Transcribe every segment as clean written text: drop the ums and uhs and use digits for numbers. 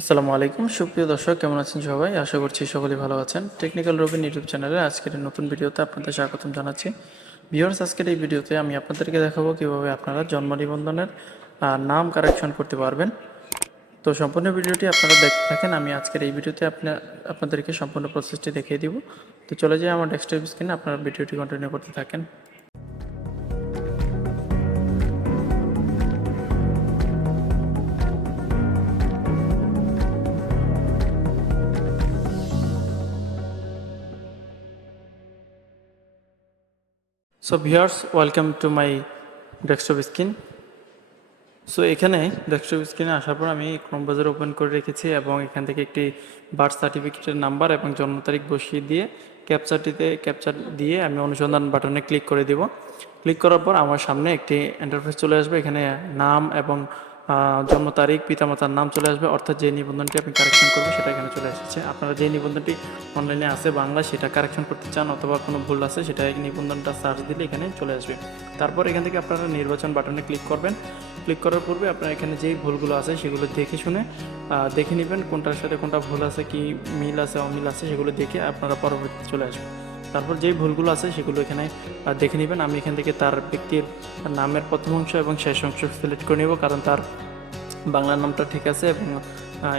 আসসালামু আলাইকুম সুপ্রিয় দর্শক, কেমন আছেন সবাই? আশা করছি সকলেই ভালো আছেন। টেকনিক্যাল রবিন ইউটিউব চ্যানেলে আজকের এই নতুন ভিডিওতে আপনাদের স্বাগতম জানাচ্ছি। ভিউয়ার্স, আজকের এই ভিডিওতে আমি আপনাদেরকে দেখাবো কিভাবে আপনারা জন্ম নিবন্ধনের নাম কারেকশন করতে পারবেন। তো সম্পূর্ণ ভিডিওটি আপনারা দেখতে থাকেন। আমি আজকের এই ভিডিওতে আপনাদেরকে সম্পূর্ণ প্রসেসটি দেখিয়ে দিব। তো চলে যাই আমার ডেস্কটপ স্ক্রিনে, আপনারা ভিডিওটি কন্টিনিউ করতে থাকেন। So viewers, welcome to my desktop screen. So এখানে ডেস্কটপ স্ক্রিনে আসার পর আমি ক্রোম ব্রাউজার ওপেন করে রেখেছি এবং এখান থেকে একটি বার্থ সার্টিফিকেটের নাম্বার এবং জন্ম তারিখ বসিয়ে দিয়ে ক্যাপচার দিয়ে আমি অনুসন্ধান বাটনে ক্লিক করে দিব। ক্লিক করার পর আমার সামনে একটি ইন্টারফেস চলে আসবে। এখানে নাম এবং জন্ম তারিখ, পিতামাতার নাম চলে আসবে, অর্থাৎ যে নিবন্ধনটি আপনি কারেকশন করবেন সেটা এখানে চলে এসেছে। আপনারা যে নিবন্ধনটি অনলাইনে আছে বাংলা, সেটা কারেকশন করতে চান অথবা কোনো ভুল আছে, সেটা নিবন্ধনটা সার্চ দিলে এখানে চলে আসবে। তারপর এখান থেকে আপনারা নির্বাচন বাটনে ক্লিক করবেন। ক্লিক করার পূর্বে আপনারা এখানে যেই ভুলগুলো আছে সেগুলো দেখে শুনে দেখে নেবেন কোনটার সাথে কোনটা ভুল আছে, কি মিল আছে অমিল আছে, সেগুলো দেখে আপনারা পরবর্তীতে চলে আসবেন। তারপর যেই ভুলগুলো আছে সেগুলো এখানে দেখে নেবেন। আমি এখান থেকে তার ব্যক্তির নামের প্রথম অংশ এবং শেষ অংশ সিলেক্ট করে নেব, কারণ তার বাংলা নামটা ঠিক আছে এবং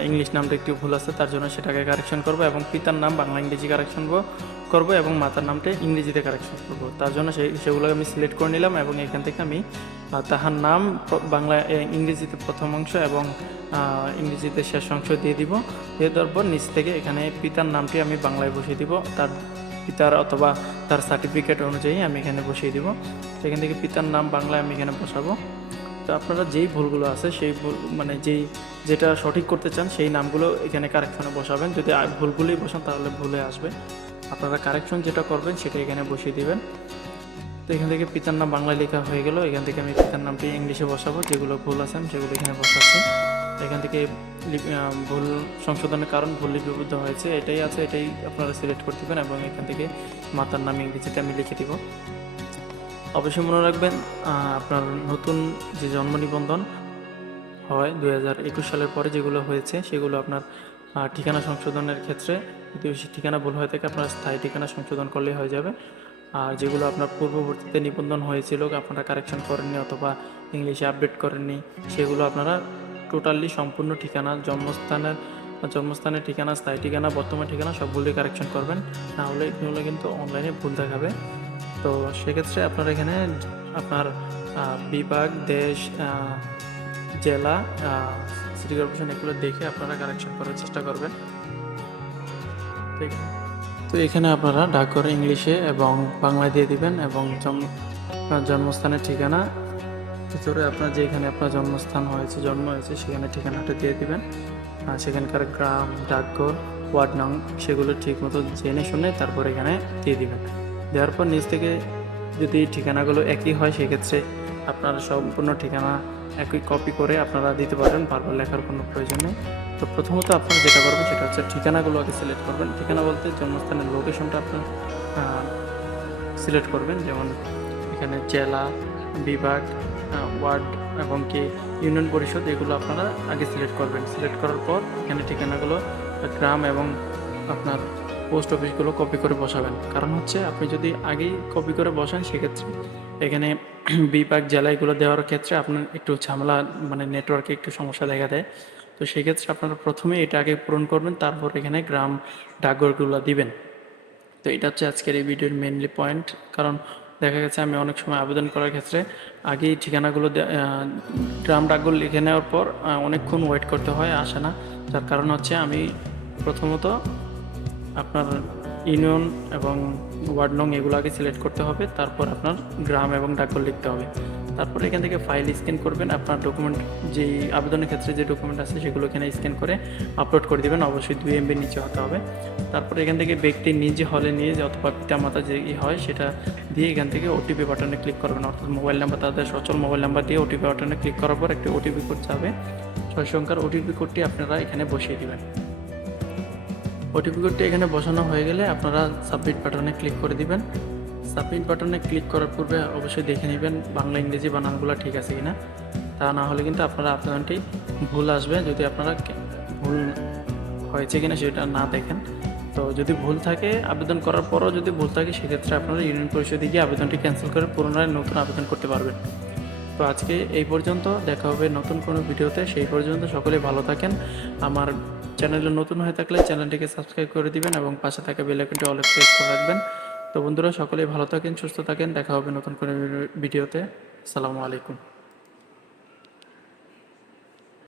ইংলিশ নামটা একটু ভুল আছে, তার জন্য সেটাকে কারেকশন করব। এবং পিতার নাম বাংলা ইংরেজি কারেকশন করব এবং মাতার নামটা ইংরেজিতে কারেকশন করব। তার জন্য সেগুলো আমি সিলেক্ট করে নিলাম এবং এখান থেকে আমি তাহার নাম বাংলা ইংরেজিতে প্রথম অংশ এবং ইংরেজিতে শেষ অংশ দিয়ে দিব। দিয়ে দেওয়ার পর নিচ থেকে এখানে পিতার নামটি আমি বাংলায় বসিয়ে দিব, তার পিতার অথবা তার সার্টিফিকেট অনুযায়ী আমি এখানে বসিয়ে দিব। এখান থেকে পিতার নাম বাংলায় আমি এখানে বসাবো। তো আপনারা যেই ভুলগুলো আছে সেই ভুল মানে যেটা সঠিক করতে চান সেই নামগুলো এখানে কারেকশনে বসাবেন। যদি ভুলগুলোই বসান তাহলে ভুলে আসবে। আপনারা কারেকশন যেটা করবেন সেটা এখানে বসিয়ে দিবেন। তো এখান থেকে পিতার নাম বাংলায় লেখা হয়ে গেল। এখান থেকে আমি পিতার নামটি ইংলিশে বসাবো, যেগুলো ভুল আছে আমি সেগুলো এখানে বসাচ্ছি। এখান থেকে ভুল সংশোধনের কারণ ভুল লিপিবদ্ধ হয়েছে এটাই আছে, এটাই আপনারা সিলেক্ট করতে দেবেন এবং এখান থেকে মাতার নাম ইংরেজিতে আমি লিখে দিব। অবশ্যই মনে রাখবেন, আপনার নতুন যে জন্ম নিবন্ধন হয় 2021 সালের পরে যেগুলো হয়েছে সেগুলো আপনার ঠিকানা সংশোধনের ক্ষেত্রে যদি ঠিকানা ভুল হয়ে থাকে আপনার স্থায়ী ঠিকানা সংশোধন করলেই হয়ে যাবে। আর যেগুলো আপনার পূর্ববর্তীতে নিবন্ধন হয়েছিল আপনারা কারেকশন করেননি অথবা ইংলিশে আপডেট করেননি, সেগুলো আপনারা টোটালি সম্পূর্ণ ঠিকানা, জন্মস্থানের ঠিকানা, স্থায়ী ঠিকানা, বর্তমান ঠিকানা সবগুলি কারেকশন করবেন, না হলে এগুলো কিন্তু অনলাইনে ভুল দেখাবে। তো সেক্ষেত্রে আপনারা এখানে আপনার বিভাগ, দেশ, জেলা, সিটি কর্পোরেশন এগুলো দেখে আপনারা কারেকশন করার চেষ্টা করবেন। ঠিক, তো এখানে আপনারা ডাকঘর ইংলিশে এবং বাংলায় দিয়ে দিবেন এবং জন্মস্থানের ঠিকানা ভিতরে আপনার যেখানে আপনার জন্ম হয়েছে সেখানে ঠিকানাটা দিয়ে দিবেন। সেখানকার গ্রাম, ডাকঘর, ওয়ার্ড নং সেগুলো ঠিক মতো জেনে শুনে তারপর এখানে দিয়ে দিবেন। দেওয়ার পর নিচ থেকে যদি ঠিকানাগুলো একই হয় সেক্ষেত্রে আপনারা সম্পূর্ণ ঠিকানা একই কপি করে আপনারা দিতে পারেন, বারবার লেখার কোনো প্রয়োজন নেই। তো প্রথমত আপনারা যেটা করবেন সেটা হচ্ছে ঠিকানাগুলো আগে সিলেক্ট করবেন। ঠিকানা বলতে জন্মস্থানের লোকেশনটা আপনার সিলেক্ট করবেন, যেমন এখানে জেলা, বিভাগ, ওয়ার্ড এবং কি ইউনিয়ন পরিষদ এগুলো আপনারা আগে সিলেক্ট করবেন। সিলেক্ট করার পর এখানে ঠিকানাগুলো গ্রাম এবং আপনার পোস্ট অফিসগুলো কপি করে বসাবেন। কারণ হচ্ছে আপনি যদি আগেই কপি করে বসান সেক্ষেত্রে এখানে বিভাগ, জেলা এগুলো দেওয়ার ক্ষেত্রে আপনার একটু ঝামেলা, মানে নেটওয়ার্কে একটু সমস্যা দেখা দেয়। তো সেক্ষেত্রে আপনারা প্রথমে এটা আগে পূরণ করবেন, তারপর এখানে গ্রাম, ডাকঘরগুলো দিবেন। তো এটা হচ্ছে আজকের এই ভিডিওর মেনলি পয়েন্ট। কারণ দেখা গেছে আমি অনেক সময় আবেদন করার ক্ষেত্রে আগেই ঠিকানাগুলো গ্রাম, ডাকঘর লিখে নেওয়ার পর অনেকক্ষণ ওয়েট করতে হয়, আসে না। যার কারণ হচ্ছে আমি প্রথমত আপনার ইউনিয়ন এবং ওয়ার্ড নং এগুলো আগে সিলেক্ট করতে হবে, তারপর আপনার গ্রাম এবং ডাকঘর লিখতে হবে। তারপর এখান থেকে ফাইল স্ক্যান করবেন, আপনার ডকুমেন্ট যেই আবেদনের ক্ষেত্রে যে ডকুমেন্ট আছে সেগুলো এখানে স্ক্যান করে আপলোড করে দেবেন। অবশ্যই 2 MB নিচে হতে হবে। তারপর এখান থেকে ব্যক্তি নিজে হলে নিয়ে অথবা পিতামাতা যে হয় সেটা দিয়ে এখান থেকে ওটিপি বাটনে ক্লিক করবেন, অর্থাৎ মোবাইল নাম্বার, তাদের সচল মোবাইল নাম্বার দিয়ে ওটিপি বাটনে ক্লিক করার পর একটি ওটিপি কোড যাবে। 6 সংখ্যার ওটিপি কোডটি আপনারা এখানে বসিয়ে দেবেন। ওটিপি কোডটি এখানে বসানো হয়ে গেলে আপনারা সাবমিট বাটনে ক্লিক করে দিবেন। সাবমিট বাটনে ক্লিক করার পূর্বে অবশ্যই দেখে নেবেন বাংলা ইংরেজি বানানগুলো ঠিক আছে কিনা, তা না হলে কিন্তু আপনারা আবেদনটি ভুল আসবে। যদি আপনারা ভুল হয়েছে কিনা সেটা না দেখেন। তো যদি ভুল থাকে, আবেদন করার পরও যদি ভুল থাকে, সেক্ষেত্রে আপনারা ইউনিয়ন পরিষদে গিয়ে আবেদনটি ক্যান্সেল করে পুনরায় নতুন আবেদন করতে পারবেন। তো আজকে এই পর্যন্ত, দেখা হবে নতুন কোনো ভিডিওতে। সেই পর্যন্ত সকলে ভালো থাকেন। আমার চ্যানেলে নতুন হয়ে থাকলে চ্যানেলটিকে সাবস্ক্রাইব করে দিবেন এবং পাশে থাকা বেল আইকনটি অলে প্রেস করে রাখবেন। তো বন্ধুরা, সকলেই ভালো থাকেন, সুস্থ থাকেন। দেখা হবে নতুন কোনো ভিডিওতে। আসসালামু আলাইকুম।